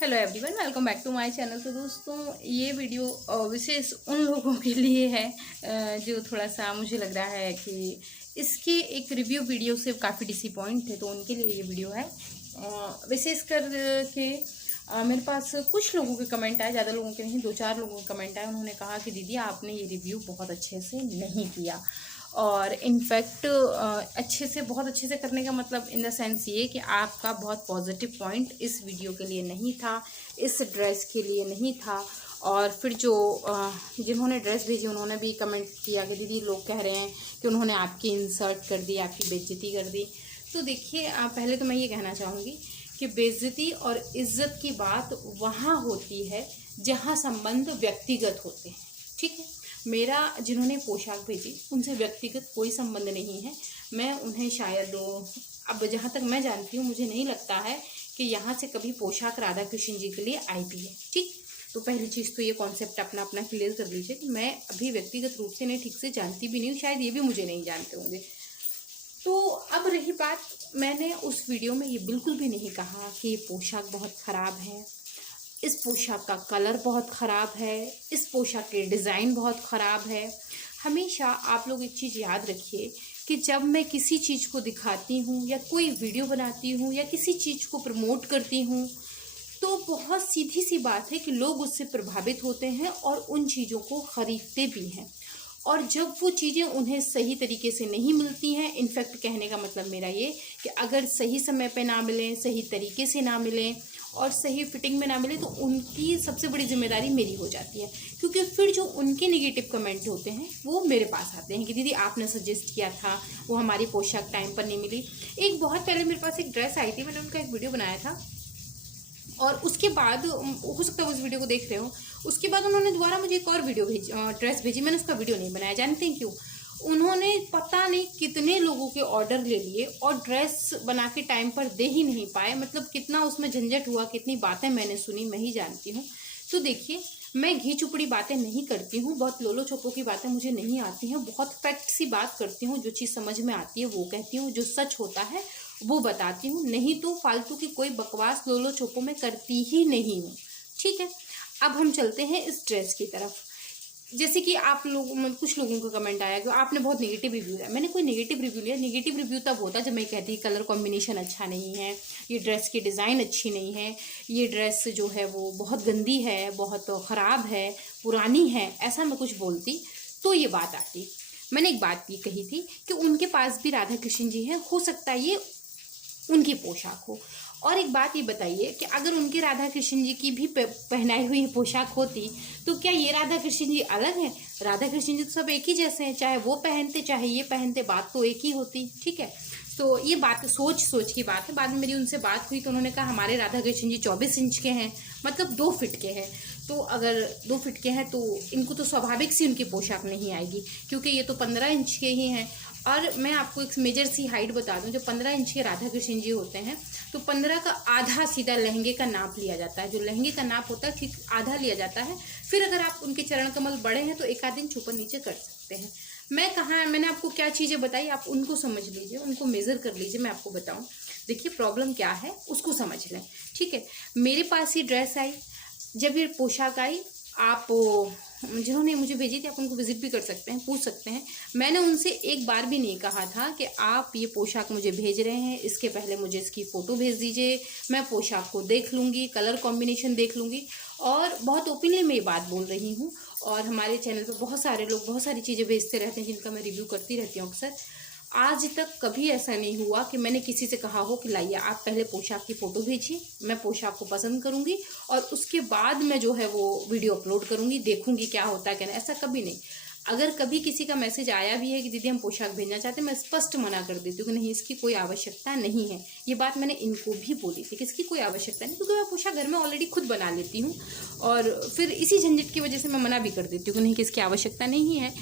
Hello everyone, welcome back to my channel. तो दोस्तों, ये वीडियो विशेष उन लोगों के लिए है जो थोड़ा सा मुझे लग रहा है कि इसके एक रिव्यू वीडियो से काफ़ी डिसअपॉइंट थे, तो उनके लिए ये वीडियो है। विशेष कर के मेरे पास कुछ लोगों के कमेंट आए, ज़्यादा लोगों के नहीं, 2-4 लोगों के कमेंट आए। उन्होंने कहा कि दीदी आपने ये रिव्यू बहुत अच्छे से नहीं किया, और इनफैक्ट बहुत अच्छे से करने का मतलब इन द सेंस ये कि आपका बहुत पॉजिटिव पॉइंट इस वीडियो के लिए नहीं था, इस ड्रेस के लिए नहीं था। और फिर जो जिन्होंने ड्रेस भेजी उन्होंने भी कमेंट किया कि दीदी लोग कह रहे हैं कि उन्होंने आपकी इंसल्ट कर दी, आपकी बेइज्जती कर दी। तो देखिए, पहले तो मैं ये कहना चाहूँगी कि बेइज्जती और इज्जत की बात वहाँ होती है जहाँ संबंध व्यक्तिगत होते हैं, ठीक है। मेरा जिन्होंने पोशाक भेजी उनसे व्यक्तिगत कोई संबंध नहीं है। मैं उन्हें शायद, अब जहाँ तक मैं जानती हूँ, मुझे नहीं लगता है कि यहाँ से कभी पोशाक राधा कृष्ण जी के लिए आई भी है, ठीक। तो पहली चीज़ तो ये कॉन्सेप्ट अपना अपना क्लियर कर लीजिए कि मैं अभी व्यक्तिगत रूप से इन्हें ठीक से जानती भी नहीं हूँ, शायद ये भी मुझे नहीं जानते होंगे। तो अब रही बात, मैंने उस वीडियो में ये बिल्कुल भी नहीं कहा कि ये पोशाक बहुत ख़राब है, इस पोशाक का कलर बहुत ख़राब है, इस पोशाक के डिज़ाइन बहुत ख़राब है। हमेशा आप लोग एक चीज़ याद रखिए कि जब मैं किसी चीज़ को दिखाती हूँ या कोई वीडियो बनाती हूँ या किसी चीज़ को प्रमोट करती हूँ, तो बहुत सीधी सी बात है कि लोग उससे प्रभावित होते हैं और उन चीज़ों को ख़रीदते भी हैं। और जब वो चीज़ें उन्हें सही तरीके से नहीं मिलती हैं, इनफैक्ट कहने का मतलब मेरा ये कि अगर सही समय पे ना मिलें, सही तरीके से ना मिलें और सही फिटिंग में ना मिले, तो उनकी सबसे बड़ी जिम्मेदारी मेरी हो जाती है। क्योंकि फिर जो उनके नेगेटिव कमेंट होते हैं वो मेरे पास आते हैं कि दीदी आपने सजेस्ट किया था, वो हमारी पोशाक टाइम पर नहीं मिली। एक बहुत पहले मेरे पास एक ड्रेस आई थी, मैंने उनका एक वीडियो बनाया था, और उसके बाद हो सकता है उस वीडियो को देख रहे हो, उसके बाद उन्होंने दोबारा मुझे एक और वीडियो ड्रेस भेजी। मैंने उसका वीडियो नहीं बनाया, जानते हैं क्यों? उन्होंने पता नहीं कितने लोगों के ऑर्डर ले लिए और ड्रेस बना के टाइम पर दे ही नहीं पाए। मतलब कितना उसमें झंझट हुआ, कितनी बातें मैंने सुनी, मैं ही जानती हूँ। तो देखिए, मैं घी चुपड़ी बातें नहीं करती हूँ, बहुत लोलो चोपो की बातें मुझे नहीं आती हैं, बहुत फैक्ट सी बात करती हूँ। जो चीज़ समझ में आती है वो कहती हूँ, जो सच होता है वो बताती हूँ, नहीं तो फालतू की कोई बकवास लोलो चोपो में करती ही नहीं हूँ, ठीक है। अब हम चलते हैं इस ड्रेस की तरफ। जैसे कि आप लोग, कुछ लोगों का कमेंट आया कि आपने बहुत नेगेटिव रिव्यू दिया। मैंने कोई नेगेटिव रिव्यू लिया? नेगेटिव रिव्यू तब होता जब मैं कहती कलर कॉम्बिनेशन अच्छा नहीं है, ये ड्रेस की डिज़ाइन अच्छी नहीं है, ये ड्रेस जो है वो बहुत गंदी है, बहुत ख़राब है, पुरानी है, ऐसा मैं कुछ बोलती तो ये बात आती। मैंने एक बात भी कही थी कि उनके पास भी राधा कृष्ण जी हैं, हो सकता है ये उनकी पोशाक हो। और एक बात ये बताइए कि अगर उनके राधा कृष्ण जी की भी पहनाई हुई पोशाक होती तो क्या ये राधा कृष्ण जी अलग हैं? राधा कृष्ण जी तो सब एक ही जैसे हैं, चाहे वो पहनते चाहे ये पहनते, बात तो एक ही होती, ठीक है। तो ये बात सोच की बात है। बाद में मेरी उनसे बात हुई तो उन्होंने कहा हमारे राधा कृष्ण जी 24 इंच के हैं, मतलब 2 फीट के हैं। तो अगर 2 फीट के हैं तो इनको तो स्वाभाविक सी उनकी पोशाक नहीं आएगी, क्योंकि ये तो 15 इंच के ही हैं। और मैं आपको एक मेजर सी हाइट बता दूं, जो 15 इंच के राधा कृष्ण जी होते हैं तो 15 का आधा सीधा लहंगे का नाप लिया जाता है। जो लहंगे का नाप होता है ठीक आधा लिया जाता है। फिर अगर आप उनके चरण कमल बड़े हैं तो एक आध इंच ऊपर नीचे कर सकते हैं। मैंने आपको क्या चीज़ें बताई, आप उनको समझ लीजिए, उनको मेज़र कर लीजिए। मैं आपको बताऊं, देखिए प्रॉब्लम क्या है उसको समझ लें, ठीक है। मेरे पास ये ड्रेस आई, जब ये पोशाक आई, आप जिन्होंने मुझे भेजी थी आप उनको विजिट भी कर सकते हैं, पूछ सकते हैं। मैंने उनसे एक बार भी नहीं कहा था कि आप ये पोशाक मुझे भेज रहे हैं, इसके पहले मुझे इसकी फ़ोटो भेज दीजिए, मैं पोशाक को देख लूँगी, कलर कॉम्बिनेशन देख लूँगी। और बहुत ओपनली मैं ये बात बोल रही हूँ, और हमारे चैनल पर बहुत सारे लोग बहुत सारी चीज़ें भेजते रहते हैं जिनका मैं रिव्यू करती रहती हूँ अक्सर। आज तक कभी ऐसा नहीं हुआ कि मैंने किसी से कहा हो कि लाइए आप पहले पोशाक की फ़ोटो भेजिए, मैं पोशाक को पसंद करूंगी और उसके बाद मैं जो है वो वीडियो अपलोड करूंगी, देखूंगी क्या होता है क्या नहीं। ऐसा कभी नहीं। अगर कभी किसी का मैसेज आया भी है कि दीदी हम पोशाक भेजना चाहते हैं, मैं स्पष्ट मना कर देती हूँ कि नहीं, इसकी कोई आवश्यकता नहीं है। ये बात मैंने इनको भी बोली थी कि इसकी कोई आवश्यकता नहीं, क्योंकि मैं पोशाक घर में ऑलरेडी खुद बना लेती हूँ। और फिर इसी झंझट की वजह से मैं मना भी कर देती हूँ कि नहीं, कि इसकी आवश्यकता नहीं है।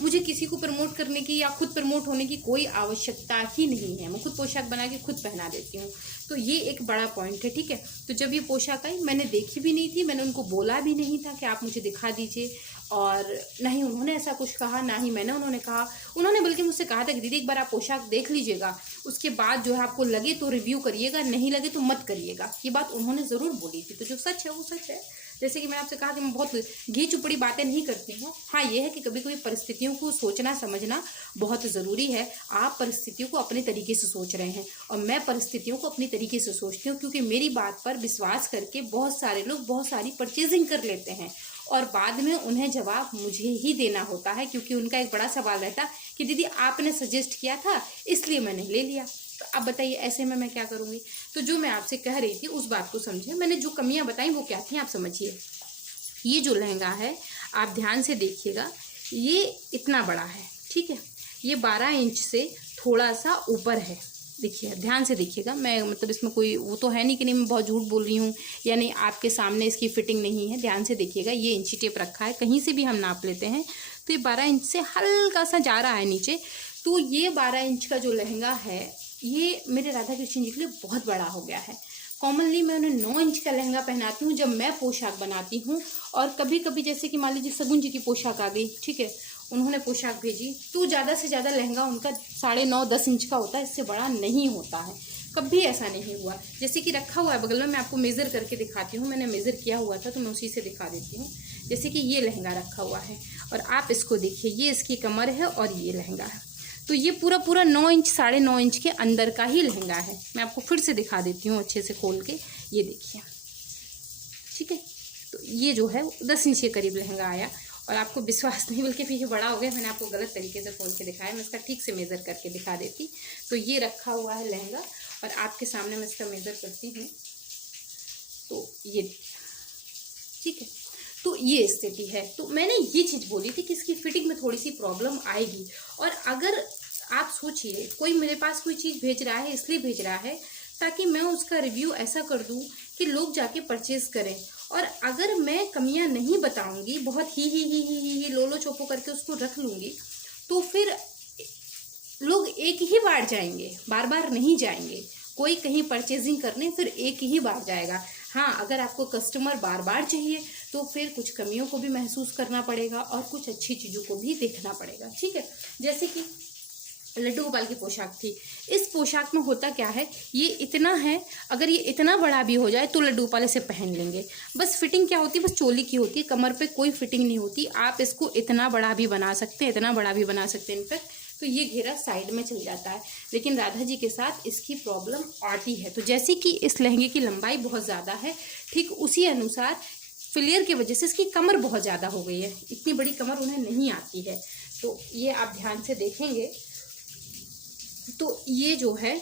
मुझे किसी को प्रमोट करने की या खुद प्रमोट होने की कोई आवश्यकता ही नहीं है। मैं खुद पोशाक बना के खुद पहना देती हूँ। तो ये एक बड़ा पॉइंट है, ठीक है। तो जब ये पोशाक आई मैंने देखी भी नहीं थी, मैंने उनको बोला भी नहीं था कि आप मुझे दिखा दीजिए। और ना ही उन्होंने ऐसा कुछ कहा, ना ही मैंने उन्होंने कहा। उन्होंने बल्कि मुझसे कहा था कि दीदी एक बार आप पोशाक देख लीजिएगा, उसके बाद जो है आपको लगे तो रिव्यू करिएगा, नहीं लगे तो मत करिएगा। ये बात उन्होंने ज़रूर बोली थी। तो जो सच है वो सच है। जैसे कि मैंने आपसे कहा कि मैं बहुत घी चुपड़ी बातें नहीं करती हूँ। हाँ, ये है कि कभी कभी परिस्थितियों को सोचना समझना बहुत ज़रूरी है। आप परिस्थितियों को अपने तरीके से सोच रहे हैं और मैं परिस्थितियों को अपनी तरीके से सोचती हूँ, क्योंकि मेरी बात पर विश्वास करके बहुत सारे लोग बहुत सारी परचेजिंग कर लेते हैं और बाद में उन्हें जवाब मुझे ही देना होता है, क्योंकि उनका एक बड़ा सवाल रहता कि दीदी आपने सजेस्ट किया था इसलिए मैंने ले लिया। तो अब बताइए ऐसे में मैं क्या करूँगी। तो जो मैं आपसे कह रही थी उस बात को समझे। मैंने जो कमियां बताई वो क्या थी आप समझिए। ये जो लहंगा है आप ध्यान से देखिएगा, ये इतना बड़ा है, ठीक है। ये 12 इंच से थोड़ा सा ऊपर है। देखिए ध्यान से देखिएगा, मैं मतलब इसमें कोई वो तो है नहीं कि नहीं मैं बहुत झूठ बोल रही हूँ या नहीं आपके सामने इसकी फिटिंग नहीं है। ध्यान से देखिएगा, ये इंची टेप रखा है, कहीं से भी हम नाप लेते हैं तो ये 12 इंच से हल्का सा जा रहा है नीचे। तो ये 12 इंच का जो लहंगा है ये मेरे राधा कृष्ण जी के लिए बहुत बड़ा हो गया है। कॉमनली मैं उन्हें 9 इंच का लहंगा पहनाती हूँ जब मैं पोशाक बनाती हूँ। और कभी कभी जैसे कि मान लीजिए सगुन जी की पोशाक आ गई, ठीक है, उन्होंने पोशाक भेजी तो ज़्यादा से ज़्यादा लहंगा उनका 9.5-10 इंच का होता है, इससे बड़ा नहीं होता है। कभी ऐसा नहीं हुआ। जैसे कि रखा हुआ है बगल में, मैं आपको मेज़र करके दिखाती हूँ। मैंने मेज़र किया हुआ था तो मैं उसी से दिखा देती हूँ। जैसे कि ये लहंगा रखा हुआ है और आप इसको देखिए, ये इसकी कमर है और ये लहंगा है। तो ये पूरा 9 इंच 9.5 इंच के अंदर का ही लहंगा है। मैं आपको फिर से दिखा देती हूँ अच्छे से खोल के, ये देखिए, ठीक है। तो ये जो है 10 इंच के करीब लहंगा आया और आपको विश्वास नहीं, बल्कि फिर ये बड़ा हो गया। मैंने आपको गलत तरीके से खोल के दिखाया, मैं इसका ठीक से मेज़र करके दिखा देती। तो ये रखा हुआ है लहंगा और आपके सामने मैं इसका मेज़र करती हूँ। तो ये ठीक है, तो ये स्थिति है। तो मैंने ये चीज़ बोली थी कि इसकी फिटिंग में थोड़ी सी प्रॉब्लम आएगी। और अगर आप सोचिए कोई मेरे पास कोई चीज़ भेज रहा है, इसलिए भेज रहा है ताकि मैं उसका रिव्यू ऐसा कर दूं कि लोग जाके परचेज़ करें। और अगर मैं कमियां नहीं बताऊंगी, बहुत ही लोलो चोपो करके उसको रख लूँगी, तो फिर लोग एक ही बार जाएंगे, बार बार नहीं जाएंगे। कोई कहीं परचेजिंग करने फिर एक ही बार जाएगा। हाँ, अगर आपको कस्टमर बार बार चाहिए तो फिर कुछ कमियों को भी महसूस करना पड़ेगा और कुछ अच्छी चीज़ों को भी देखना पड़ेगा, ठीक है। जैसे कि लड्डू गोपाल की पोशाक थी, इस पोशाक में होता क्या है, ये इतना है, अगर ये इतना बड़ा भी हो जाए तो लड्डू गोपाल इसे पहन लेंगे। बस फिटिंग क्या होती है, बस चोली की होती है, कमर पे कोई फिटिंग नहीं होती। आप इसको इतना बड़ा भी बना सकते हैं, इतना बड़ा भी बना सकते हैं इनफैक्ट, तो ये घेरा साइड में चल जाता है। लेकिन राधा जी के साथ इसकी प्रॉब्लम आती है। तो जैसे कि इस लहंगे की लंबाई बहुत ज़्यादा है, ठीक उसी अनुसार फ्लेयर की वजह से इसकी कमर बहुत ज़्यादा हो गई है। इतनी बड़ी कमर उन्हें नहीं आती है। तो ये आप ध्यान से देखेंगे तो ये जो है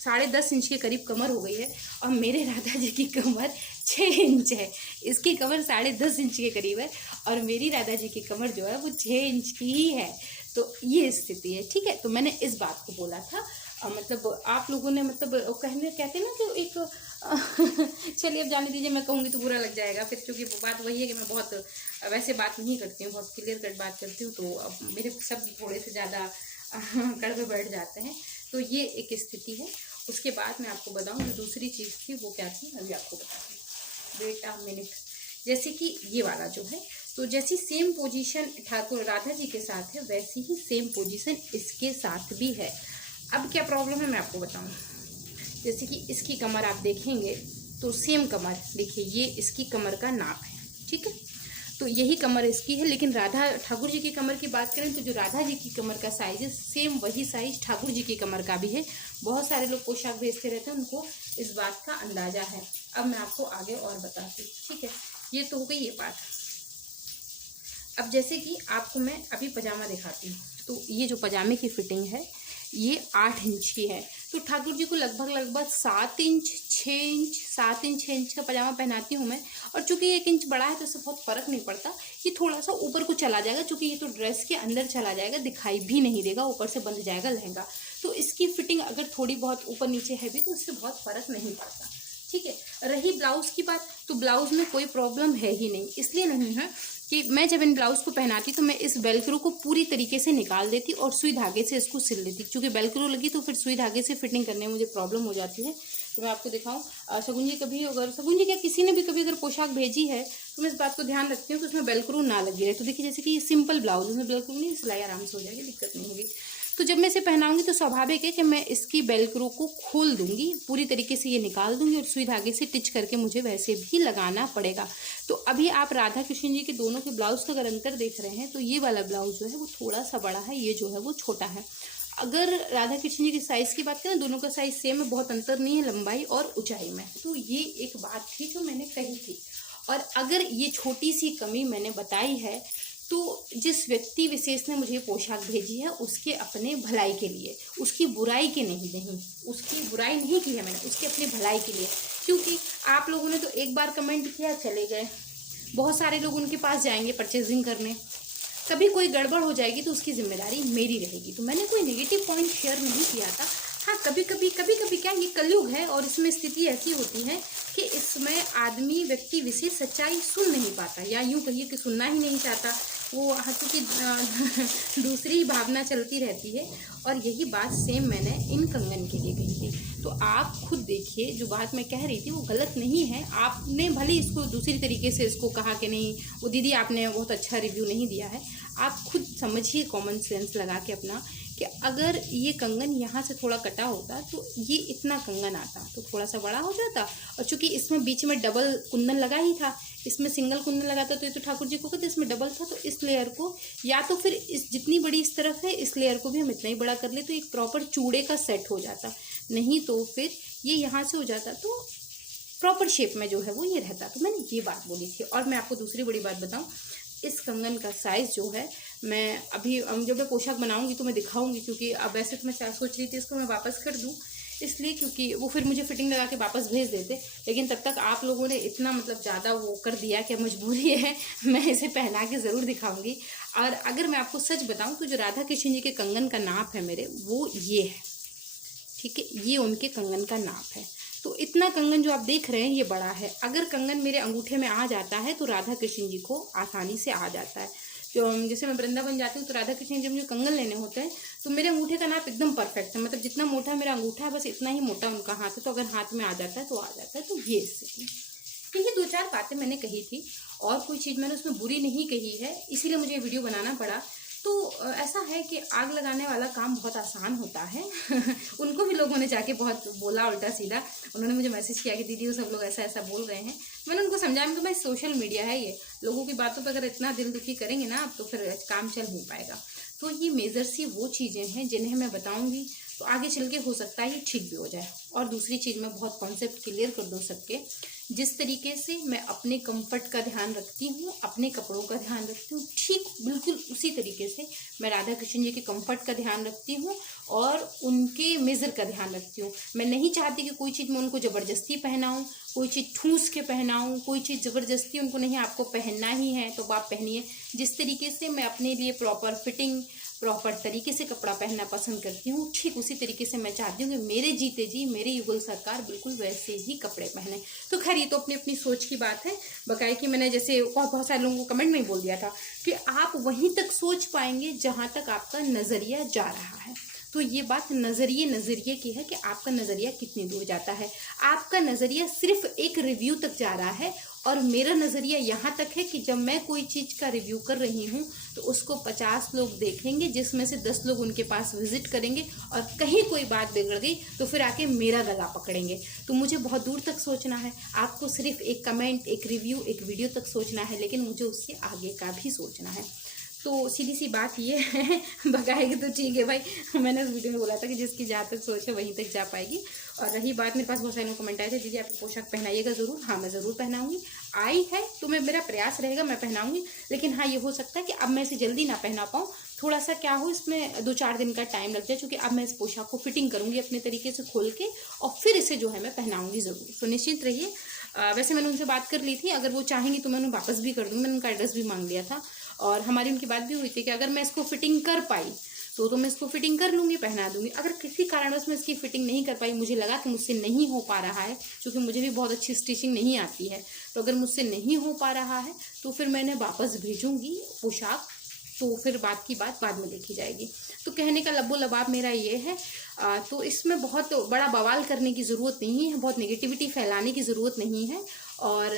10.5 इंच के करीब कमर हो गई है और मेरे राधा जी की कमर 6 इंच है। इसकी कमर 10.5 इंच के करीब है और मेरी राधा जी की कमर जो है वो 6 इंच की ही है। तो ये स्थिति है, ठीक है। तो मैंने इस बात को बोला था। मतलब आप लोगों ने मतलब कहते ना कि एक चलिए अब जाने दीजिए, मैं कहूँगी तो बुरा लग जाएगा फिर, क्योंकि बात वही है कि मैं बहुत वैसे बात नहीं करती हूँ, बहुत क्लियर कट बात करती हूँ। तो अब मेरे शब्द थोड़े से ज़्यादा कड़वे बैठ जाते हैं। तो ये एक स्थिति है। उसके बाद मैं आपको बताऊँ जो दूसरी चीज़ थी वो क्या थी, अभी आपको बताती हूँ, वेट अ मिनट। जैसे कि ये वाला जो है, तो जैसी सेम पोजीशन ठाकुर राधा जी के साथ है वैसी ही सेम पोजीशन इसके साथ भी है। अब क्या प्रॉब्लम है मैं आपको बताऊँ। जैसे कि इसकी कमर आप देखेंगे तो सेम कमर, देखिए ये इसकी कमर का नाप है, ठीक है। तो यही कमर इसकी है। लेकिन राधा ठाकुर जी की कमर की बात करें तो जो राधा जी की कमर का साइज है सेम वही साइज ठाकुर जी की कमर का भी है। बहुत सारे लोग पोशाक भेजते रहते हैं, उनको इस बात का अंदाजा है। अब मैं आपको आगे और बताती हूँ, ठीक है। ये तो हो गई ये बात। अब जैसे कि आपको मैं अभी पजामा दिखाती हूँ। तो ये जो पजामे की फिटिंग है ये 8 इंच की है। तो ठाकुर जी को लगभग 7 इंच 6 इंच 7 इंच 6 इंच का पजामा पहनाती हूँ मैं। और चूंकि 1 इंच बड़ा है तो इससे बहुत फ़र्क नहीं पड़ता। ये थोड़ा सा ऊपर को चला जाएगा, चूंकि ये तो ड्रेस के अंदर चला जाएगा, दिखाई भी नहीं देगा, ऊपर से बंध जाएगा लहंगा। तो इसकी फिटिंग अगर थोड़ी बहुत ऊपर नीचे है भी तो इससे बहुत फ़र्क नहीं पड़ता, ठीक है। रही ब्लाउज़ की बात, तो ब्लाउज़ में कोई प्रॉब्लम है ही नहीं। इसलिए नहीं है कि मैं जब इन ब्लाउज़ को पहनाती तो मैं इस बेलक्रो को पूरी तरीके से निकाल देती और सुई धागे से इसको सिल लेती। क्योंकि बेलक्रो लगी तो फिर सुई धागे से फिटिंग करने में मुझे प्रॉब्लम हो जाती है। तो मैं आपको दिखाऊं, शगुन जी कभी अगर शगुन जी क्या किसी ने भी कभी अगर पोशाक भेजी है तो मैं इस बात को ध्यान रखती हूँ कि उसमें बेलक्रो ना लगे रहे। तो देखिए जैसे कि ये सिंपल ब्लाउज, उसमें बेलक्रो नहीं, सिलाई आराम से हो जाएगी, दिक्कत नहीं होगी। तो जब मैं इसे पहनाऊंगी तो स्वाभाविक है कि मैं इसकी बेलक्रो को खोल दूंगी, पूरी तरीके से ये निकाल दूंगी और सुई धागे से टिच करके मुझे वैसे भी लगाना पड़ेगा। तो अभी आप राधा कृष्ण जी के दोनों के ब्लाउज का अगर अंतर देख रहे हैं तो ये वाला ब्लाउज जो है वो थोड़ा सा बड़ा है, ये जो है वो छोटा है। अगर राधा कृष्ण जी की साइज़ की बात करें, दोनों का साइज़ सेम है, बहुत अंतर नहीं है लंबाई और ऊंचाई में। तो ये एक बात थी जो मैंने कही थी। और अगर ये छोटी सी कमी मैंने बताई है तो जिस व्यक्ति विशेष ने मुझे पोशाक भेजी है उसके अपने भलाई के लिए, उसकी बुराई के नहीं, उसकी बुराई नहीं की है मैंने, उसके अपने भलाई के लिए। क्योंकि आप लोगों ने तो एक बार कमेंट किया चले गए, बहुत सारे लोग उनके पास जाएंगे परचेजिंग करने, कभी कोई गड़बड़ हो जाएगी तो उसकी जिम्मेदारी मेरी रहेगी। तो मैंने कोई नेगेटिव पॉइंट शेयर नहीं किया था। हाँ, कभी कभी क्या, ये कलयुग है और इसमें स्थिति ऐसी होती है कि इसमें आदमी व्यक्ति विशेष सच्चाई सुन नहीं पाता, या यूँ कहिए कि सुनना ही नहीं चाहता, वो क्योंकि दूसरी भावना चलती रहती है। और यही बात सेम मैंने इन कंगन के लिए कही थी। तो आप खुद देखिए, जो बात मैं कह रही थी वो गलत नहीं है। आपने भले इसको दूसरी तरीके से इसको कहा कि नहीं वो दीदी आपने बहुत अच्छा रिव्यू नहीं दिया है, आप खुद समझिए कॉमन सेंस लगा के अपना, कि अगर ये कंगन यहाँ से थोड़ा कटा होता तो ये इतना कंगन आता तो थोड़ा सा बड़ा हो जाता। और चूंकि इसमें बीच में डबल कुंदन लगा ही था, इसमें सिंगल कुंदन लगा था तो ये तो ठाकुर जी को कहते इसमें डबल था, तो इस लेयर को या तो फिर इस जितनी बड़ी इस तरफ है इस लेयर को भी हम इतना ही बड़ा कर ले तो एक प्रॉपर चूड़े का सेट हो जाता, नहीं तो फिर ये यहाँ से हो जाता तो प्रॉपर शेप में जो है वो ये रहता। तो मैंने ये बात बोली थी। और मैं आपको दूसरी बड़ी बात बताऊँ, इस कंगन का साइज़ जो है, मैं अभी जब मैं पोशाक बनाऊंगी तो मैं दिखाऊंगी, क्योंकि अब वैसे तो मैं सोच रही थी इसको मैं वापस कर दूं, इसलिए क्योंकि वो फिर मुझे फिटिंग लगा के वापस भेज देते, लेकिन तब तक आप लोगों ने इतना मतलब ज़्यादा वो कर दिया कि मजबूरी है मैं इसे पहना के ज़रूर दिखाऊंगी। और अगर मैं आपको सच बताऊँ तो जो राधा कृष्ण जी के कंगन का नाप है मेरे, वो ये है, ठीक है, ये उनके कंगन का नाप है। तो इतना कंगन जो आप देख रहे हैं ये बड़ा है। अगर कंगन मेरे अंगूठे में आ जाता है तो राधा कृष्ण जी को आसानी से आ जाता है। जो जैसे मैं वृंदावन जाती हूँ तो राधा कृष्ण जब मुझे कंगन लेने होते हैं तो मेरे अंगूठे का नाप एकदम परफेक्ट है, मतलब जितना मोटा मेरा अंगूठा है बस इतना ही मोटा उनका हाथ है। तो अगर हाथ में आ जाता है तो आ जाता है। तो ये स्थिति, ये 2-4 बातें मैंने कही थी और कोई चीज़ मैंने उसमें बुरी नहीं कही है, इसीलिए मुझे वीडियो बनाना पड़ा। तो ऐसा है कि आग लगाने वाला काम बहुत आसान होता है उनको भी लोगों ने जाके बहुत बोला उल्टा सीधा, उन्होंने मुझे मैसेज किया कि दीदी वो सब लोग ऐसा ऐसा बोल रहे हैं। मैंने उनको समझाया कि भाई सोशल मीडिया है, ये लोगों की बातों पर अगर इतना दिल दुखी करेंगे ना आप तो फिर काम चल नहीं पाएगा। तो ये मेजर सी वो चीज़ें हैं जिन्हें मैं बताऊँगी तो आगे चल के हो सकता है ये ठीक भी हो जाए। और दूसरी चीज़ मैं बहुत कॉन्सेप्ट क्लियर कर दूँ सबके, जिस तरीके से मैं अपने कंफर्ट का ध्यान रखती हूँ, अपने कपड़ों का ध्यान रखती हूँ, ठीक बिल्कुल उसी तरीके से मैं राधा कृष्ण जी के कंफर्ट का ध्यान रखती हूँ और उनके मेज़र का ध्यान रखती हूँ। मैं नहीं चाहती कि कोई चीज़ मैं उनको ज़बरदस्ती पहनाऊँ, कोई चीज़ ठूस के पहनाऊँ, कोई चीज़ ज़बरदस्ती उनको नहीं आपको पहनना ही है तो आप पहनिए। जिस तरीके से मैं अपने लिए प्रॉपर फिटिंग प्रॉपर तरीके से कपड़ा पहनना पसंद करती हूँ, ठीक उसी तरीके से मैं चाहती हूँ कि मेरे जीते जी मेरे युगल सरकार बिल्कुल वैसे ही कपड़े पहने। तो खैर ये तो अपनी अपनी सोच की बात है। बकाया कि मैंने जैसे बहुत सारे लोगों को कमेंट में ही बोल दिया था कि आप वहीं तक सोच पाएंगे जहाँ तक आपका नज़रिया जा रहा है। तो ये बात नज़रिए की है कि आपका नज़रिया कितनी दूर जाता है। आपका नज़रिया सिर्फ एक रिव्यू तक जा रहा है और मेरा नज़रिया यहाँ तक है कि जब मैं कोई चीज़ का रिव्यू कर रही हूँ तो उसको 50 लोग देखेंगे, जिसमें से 10 लोग उनके पास विजिट करेंगे और कहीं कोई बात बिगड़ गई तो फिर आके मेरा गला पकड़ेंगे। तो मुझे बहुत दूर तक सोचना है, आपको सिर्फ एक कमेंट, एक रिव्यू, एक वीडियो तक सोचना है, लेकिन मुझे उससे आगे का भी सोचना है। तो सीधी सी बात ये है भगाएगी तो ठीक है भाई, मैंने उस वीडियो में बोला था कि जिसकी जहाँ तक सोच है वहीं तक जा पाएगी। और रही बात, मेरे पास बहुत सारे कमेंट आए थे दीदी आप पोशाक पहनाइएगा ज़रूर। हाँ मैं ज़रूर पहनाऊंगी, आई है तो मेरा प्रयास रहेगा मैं पहनाऊंगी। लेकिन हाँ ये हो सकता है कि अब मैं इसे जल्दी ना पहना पाऊँ, थोड़ा सा क्या हो इसमें 2-4 दिन का टाइम लग जाए, क्योंकि अब मैं इस पोशाक को फिटिंग करूँगी अपने तरीके से खोल के और फिर इसे जो है मैं पहनाऊँगी ज़रूर। तो निश्चित रहिए। वैसे मैंने उनसे बात कर ली थी, अगर वो चाहेंगी तो मैं उन्हें वापस भी कर दूँगी, मैंने उनका एड्रेस भी मांग लिया था और हमारी उनकी बात भी हुई थी कि अगर मैं इसको फिटिंग कर पाई तो मैं इसको फिटिंग कर लूँगी, पहना दूँगी। अगर किसी कारणवश मैं इसकी फिटिंग नहीं कर पाई, मुझे लगा कि मुझसे नहीं हो पा रहा है, क्योंकि मुझे भी बहुत अच्छी स्टिचिंग नहीं आती है, तो अगर मुझसे नहीं हो पा रहा है तो फिर मैं इन्हें वापस भेजूँगी पोशाक तो फिर बात की बात बाद में देखी जाएगी। तो कहने का लबो लबाब मेरा ये है। तो इसमें बहुत बड़ा बवाल करने की ज़रूरत नहीं है, बहुत नेगेटिविटी फैलाने की ज़रूरत नहीं है, और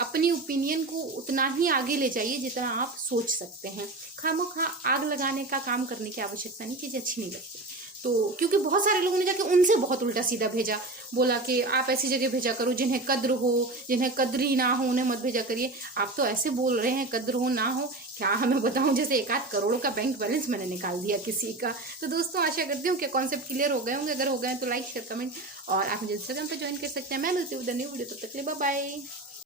अपनी ओपिनियन को उतना ही आगे ले जाइए जितना आप सोच सकते हैं। खामोखा आग लगाने का काम करने की आवश्यकता नहीं, चीज़ें अच्छी नहीं लगती। तो क्योंकि बहुत सारे लोगों ने जाके उनसे बहुत उल्टा सीधा भेजा, बोला कि आप ऐसी जगह भेजा करो जिन्हें कद्र हो, जिन्हें कद्र ही ना हो उन्हें मत भेजा करिए। आप तो ऐसे बोल रहे हैं कद्र हो ना हो, क्या हमें बताऊं, जैसे 1-8 करोड़ का बैंक बैलेंस मैंने निकाल दिया किसी का। तो दोस्तों आशा करती हूँ कि कॉन्सेप्ट क्लियर हो गए होंगे। अगर हो गए तो लाइक शेयर कमेंट, और आप मुझे इंस्टाग्राम पर ज्वाइन कर सकते हैं। मैं मिलती हूँ न्यू वीडियो, तब तक के लिए बाय बाय।